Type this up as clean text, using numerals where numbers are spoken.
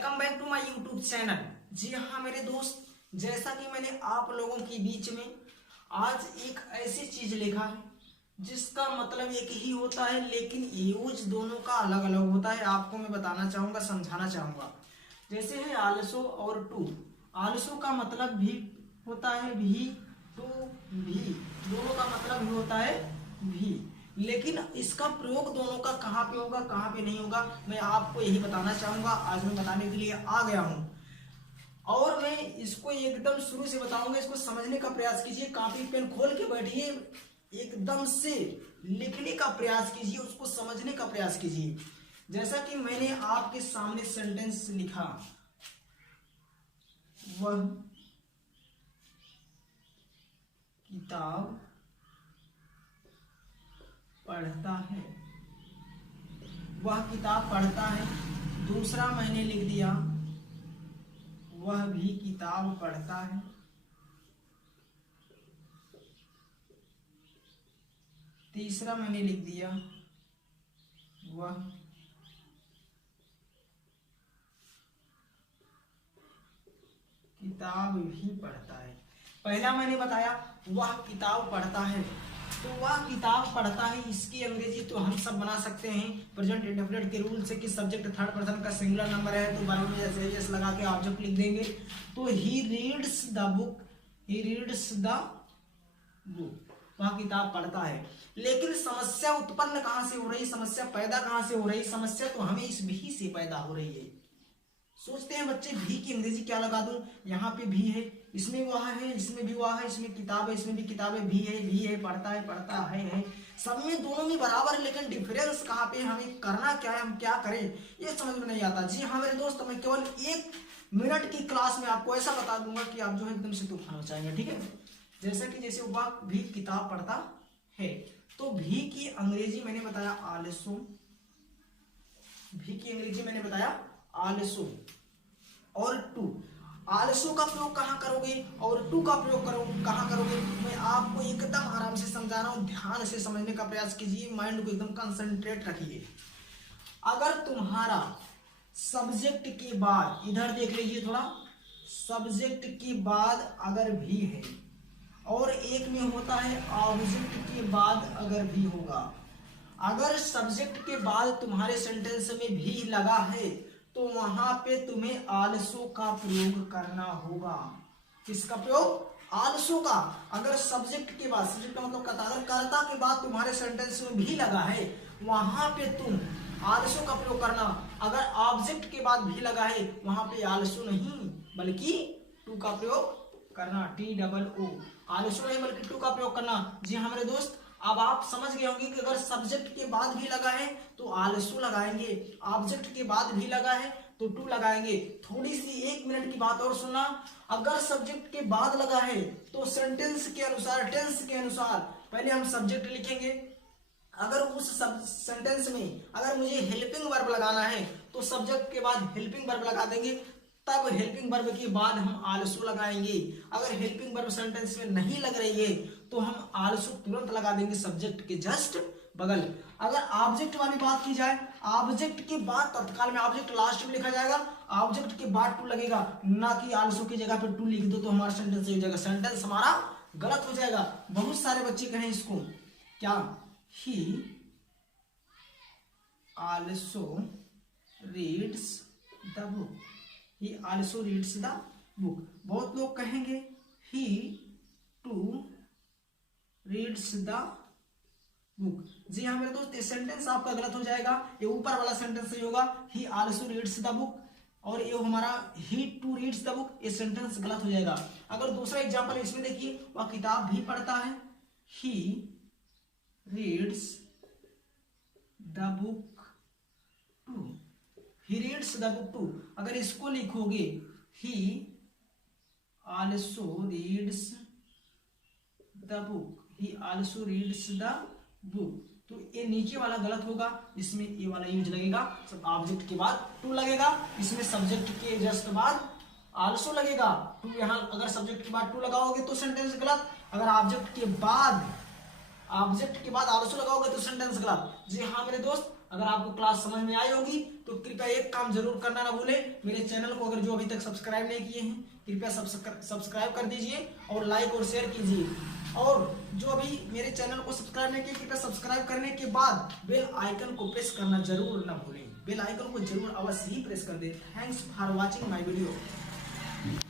Welcome back to my YouTube channel. जी हाँ मेरे दोस्त, जैसा कि मैंने आप लोगों के बीच में आज एक ऐसी चीज लिखा है जिसका मतलब एक ही होता है, लेकिन यूज दोनों का अलग अलग होता है। आपको मैं बताना चाहूंगा, समझाना चाहूंगा। जैसे है आलसो और टू। आलसो का मतलब भी होता है भी, टू भी, दोनों का मतलब भी होता है भी, लेकिन इसका प्रयोग दोनों का कहाँ पे होगा कहाँ पे नहीं होगा, मैं आपको यही बताना चाहूंगा। आज मैं बताने के लिए आ गया हूं और मैं इसको एकदम शुरू से बताऊंगा। इसको समझने का प्रयास कीजिए, कॉपी पेन खोल के बैठिए, एकदम से लिखने का प्रयास कीजिए, उसको समझने का प्रयास कीजिए। जैसा कि मैंने आपके सामने सेंटेंस लिखा, वह किताब पढ़ता है, वह किताब पढ़ता है। दूसरा मैंने लिख दिया, वह भी किताब पढ़ता है। तीसरा मैंने लिख दिया, वह किताब भी पढ़ता है। पहला मैंने बताया वह किताब पढ़ता है, तो वह किताब पढ़ता है, इसकी अंग्रेजी तो हम सब बना सकते हैं प्रेजेंट इंडेफिनिट के रूल से कि सब्जेक्ट थर्ड पर्सन का सिंगुलर नंबर है तो बारे में जैसे एस लगा के ऑब्जेक्ट लिख देंगे। तो ही reads the book, he reads the book, वह किताब पढ़ता है। लेकिन समस्या उत्पन्न कहां से हो रही, समस्या पैदा कहां से हो रही, समस्या तो हमें इस भी से पैदा हो रही है। सोचते हैं बच्चे भी की अंग्रेजी क्या लगा दूं, यहाँ पे भी है, इसमें वह है, इसमें भी वह है, इसमें किताब है, इसमें भी किताब है, भी है, पढ़ता है। सब में दोनों में बराबर है, लेकिन डिफरेंस कहाँ पे, हमें करना क्या है, हम क्या करें ये समझ में नहीं आता। जी हाँ मेरे दोस्त, मैं केवल 1 मिनट की क्लास में आपको ऐसा बता दूंगा कि आप जो है एकदम से तूफान हो जाएंगे, ठीक है। जैसे वह भी किताब पढ़ता है, तो भी की अंग्रेजी मैंने बताया आलसो, भी की अंग्रेजी मैंने बताया आलसो। और टू, आलसो का प्रयोग कहां करोगे और टू का प्रयोग कहां करोगे, मैं आपको एकदम आराम से समझा रहा हूं, ध्यान से समझने का प्रयास कीजिए, माइंड को एकदम कंसंट्रेट रखिए। अगर तुम्हारा सब्जेक्ट के बाद, इधर देख लीजिए थोड़ा, सब्जेक्ट के बाद अगर भी है और एक में होता है ऑब्जेक्ट के बाद अगर भी होगा, अगर सब्जेक्ट के बाद तुम्हारे सेंटेंस में भी लगा है तो वहां पे तुम्हें आलसो का प्रयोग करना होगा। किसका प्रयोग, आलसो का। अगर सब्जेक्ट के बाद, सब्जेक्ट का मतलब कर्ता, अगर कर्ता के बाद तुम्हारे सेंटेंस में भी लगा है वहां पे तुम आलसो का प्रयोग करना। अगर ऑब्जेक्ट के बाद भी लगा है वहां पे आलसो नहीं बल्कि टू का प्रयोग करना, TOO, आलसो नहीं बल्कि टू का प्रयोग करना। जी हाँ मेरे दोस्त, अब आप समझ गए होंगे कि अगर सब्जेक्ट के बाद भी लगा है तो आलसो लगाएंगे, ऑब्जेक्ट के बाद भी लगा है तो टू लगाएंगे। थोड़ी सी 1 मिनट की बात और सुनना, अगर सब्जेक्ट के बाद लगा है तो सेंटेंस के अनुसार, टेंस के अनुसार पहले हम सब्जेक्ट लिखेंगे। अगर उस सेंटेंस में अगर मुझे हेल्पिंग वर्ब लगाना है तो सब्जेक्ट के बाद हेल्पिंग वर्ब लगा देंगे, तब हेल्पिंग वर्ब के बाद हम आलसो लगाएंगे। अगर हेल्पिंग वर्ब सेंटेंस में नहीं लग रही है तो हम आलसो तुरंत लगा देंगे सब्जेक्ट के जस्ट बगल। अगर ऑब्जेक्ट वाली बात की जाए, ऑब्जेक्ट के बाद तत्काल में ऑब्जेक्ट लास्ट में लिखा जाएगा, ऑब्जेक्ट के बाद टू लगेगा, ना कि आलसो की जगह पे टू लिख दो तो हमारा सेंटेंस हो जाएगा, सेंटेंस हमारा गलत हो जाएगा। बहुत सारे बच्चे कहें इसको क्या, he also reads the book, he also reads the book. बहुत लोग कहेंगे he too reads the book. जी हाँ मेरे दोस्त, ये सेंटेंस आपका गलत हो जाएगा, ये ऊपर वाला सेंटेंस सही होगा, ही आलसो रीड्स द बुक, और ये हमारा ही टू रीड्स द बुक, ये सेंटेंस गलत हो जाएगा। अगर दूसरा एग्जांपल इसमें देखिए, वह किताब भी पढ़ता है, he reads the book too, he reads the book too. अगर इसको लिखोगे he also reads the book, he also reads the book, तो ये नीचे वाला गलत होगा, इसमें ये वाला यूज लगेगा, सब ऑब्जेक्ट के बाद टू लगेगा, इसमें सब्जेक्ट के जस्ट बाद आलसो लगेगा टू। यहाँ अगर सब्जेक्ट के बाद टू लगाओगे तो सेंटेंस गलत, अगर ऑब्जेक्ट के बाद ऑब्जेक्ट के बाद आलसो लगाओगे तो सेंटेंस गलत। जी हाँ मेरे दोस्त, अगर आपको क्लास समझ में आई होगी तो कृपया एक काम जरूर करना ना भूले, मेरे चैनल को अगर जो अभी तक सब्सक्राइब नहीं किए हैं कृपया सब्सक्राइब कर दीजिए और लाइक और शेयर कीजिए। और जो अभी मेरे चैनल को सब्सक्राइब नहीं किए कृपया सब्सक्राइब करने के बाद बेल आइकन को प्रेस करना जरूर ना भूलें। बेल आइकन को जरूर अवश्य ही प्रेस कर दे। Thanks for watching my video.